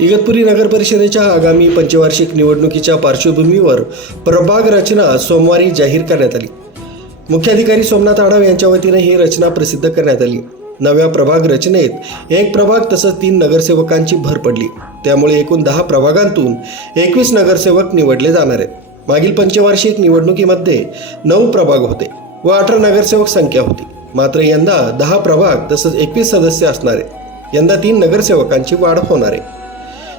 इगतपुरी नगर परिषदेच्या आगामी पंचवार्षिक निवडणुकीच्या पार्श्वभूमीवर प्रभाग रचना सोमवारी जाहीर करण्यात आली. मुख्याधिकारी सोमनाथ आढाव यांच्या वतीने ही रचना प्रसिद्ध करण्यात आली. नव्या प्रभाग रचनेत एक प्रभाग तसंच तीन नगरसेवकांची भर पडली. त्यामुळे एकूण दहा प्रभागांतून एकवीस नगरसेवक निवडले जाणार आहेत. मागील पंचवार्षिक निवडणुकीमध्ये नऊ प्रभाग होते व अठरा नगरसेवक संख्या होती. मात्र यंदा दहा प्रभाग तसंच एकवीस सदस्य असणार आहेत. यंदा तीन नगरसेवकांची वाढ होणार आहे.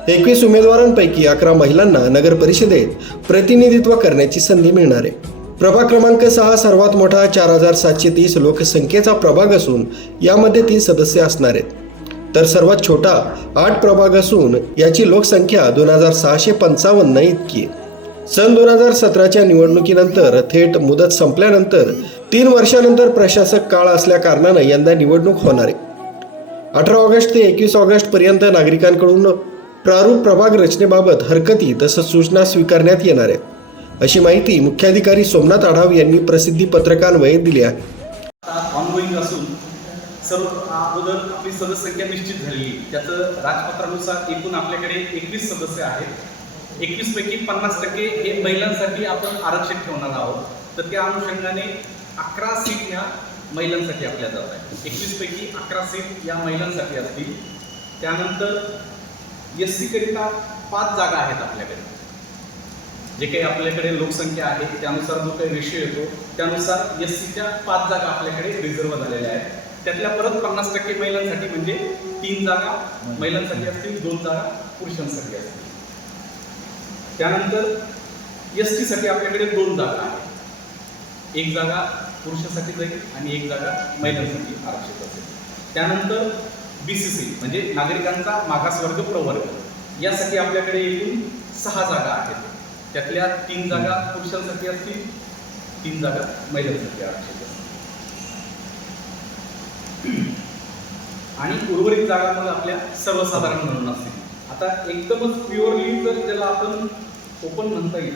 एकवीस उमेदवारांपैकी अकरा महिलांना नगर परिषदेत प्रतिनिधित्व करण्याची संधी मिळणार आहे. प्रभाग क्रमांक सहा सर्वात मोठा चार हजार सातशे तीस लोकसंख्येचा प्रभाग असून यामध्ये तीन सदस्य असणार आहेत. तर सर्वात छोटा आठ प्रभाग असून याची लोकसंख्या दोन हजार सहाशे पंचावन्न इतकी आहे. सन दोन हजार सतराच्या निवडणुकीनंतर थेट मुदत संपल्यानंतर तीन वर्षानंतर प्रशासक काळ असल्या कारणानं यंदा निवडणूक होणार आहे. अठरा ऑगस्ट ते एकवीस ऑगस्ट पर्यंत नागरिकांकडून प्रारूप प्रभाग रचनेबाबत हरकती तसंच सूचना स्वीकारण्यात येणार आहेत. अशी माहिती मुख्याधिकारी सोमनाथ आढाव यांनी प्रसिद्धी पत्रकान्वये दिली आहे. ऑनगोईंग असून सर्व अगोदर आपली सदस्यसंख्या निश्चित झालेली त्याचं राजपत्रानुसार एकूण आपल्याकडे एकवीस सदस्य आहेत. एकवीस पैकी पन्नास टक्के हे महिलांसाठी आपण आरक्षण ठेवणार आहोत. तर त्या अनुषंगाने अकरा सीट ह्या महिलांसाठी आपल्या जात आहेत. एकवीस पैकी अकरा सीट या महिलांसाठी असतील. त्यानंतर एस सी करिता पाच जागा आहेत आपल्याकडे. जे काही आपल्याकडे लोकसंख्या आहे त्यानुसार जो काही रेशिओ येतो त्यानुसार एस सीच्या पाच जागा आपल्याकडे रिझर्व झालेल्या आहेत. त्यातल्या परत पन्नास टक्के महिलांसाठी म्हणजे तीन जागा महिलांसाठी असतील दोन जागा पुरुषांसाठी असतील. त्यानंतर एस टीसाठी आपल्याकडे दोन जागा आहेत. एक जागा पुरुषासाठी जाईल आणि एक जागा महिलांसाठी आरक्षित असेल. त्यानंतर बी सी सी म्हणजे नागरिकांचा मागासवर्ग प्रवर्ग. यासाठी आपल्याकडे एकूण सहा जागा आहेत. त्यातल्या तीन जागा पुरुषांसाठी असतील तीन जागा महिलांसाठी आरक्षित असतील आणि उर्वरित जागा मग आपल्या सर्वसाधारण म्हणून असतील. आता एकदमच प्युअरली जर त्याला आपण ओपन म्हणता येईल.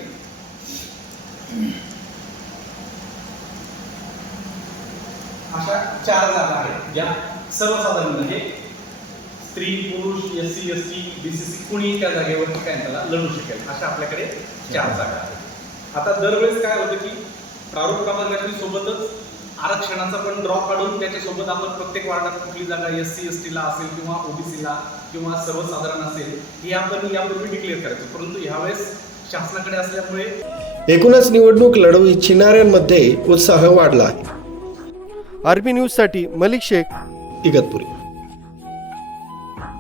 अशा चार जागा आहेत. ज्या सर्वसाधारण म्हणजे स्त्री पुरुष S C S T B C C कुणी त्या जागेवरती काय त्याला लढू शकेल. अशा आपल्याकडे चार जागा आहेत. आता दरवेळेस काय होतं की प्रारूप क्रमांकाची सोबतच आरक्षणाचा पण ड्रॉ काढून त्याच्यासोबत आपण प्रत्येक वार्डात कुठली जागा एस सी एस टीला असेल किंवा ओबीसीला किंवा सर्वसाधारण असेल ही आपण यापूर्वी डिक्लेअर करायचो. परंतु यावेळेस शासनाकडे असल्यामुळे एकूणच निवडणूक लढवू इच्छिणाऱ्यांमध्ये उत्साह वाढला आहे. आर पी न्यूजसाठी मलिक शेख इगतपुरी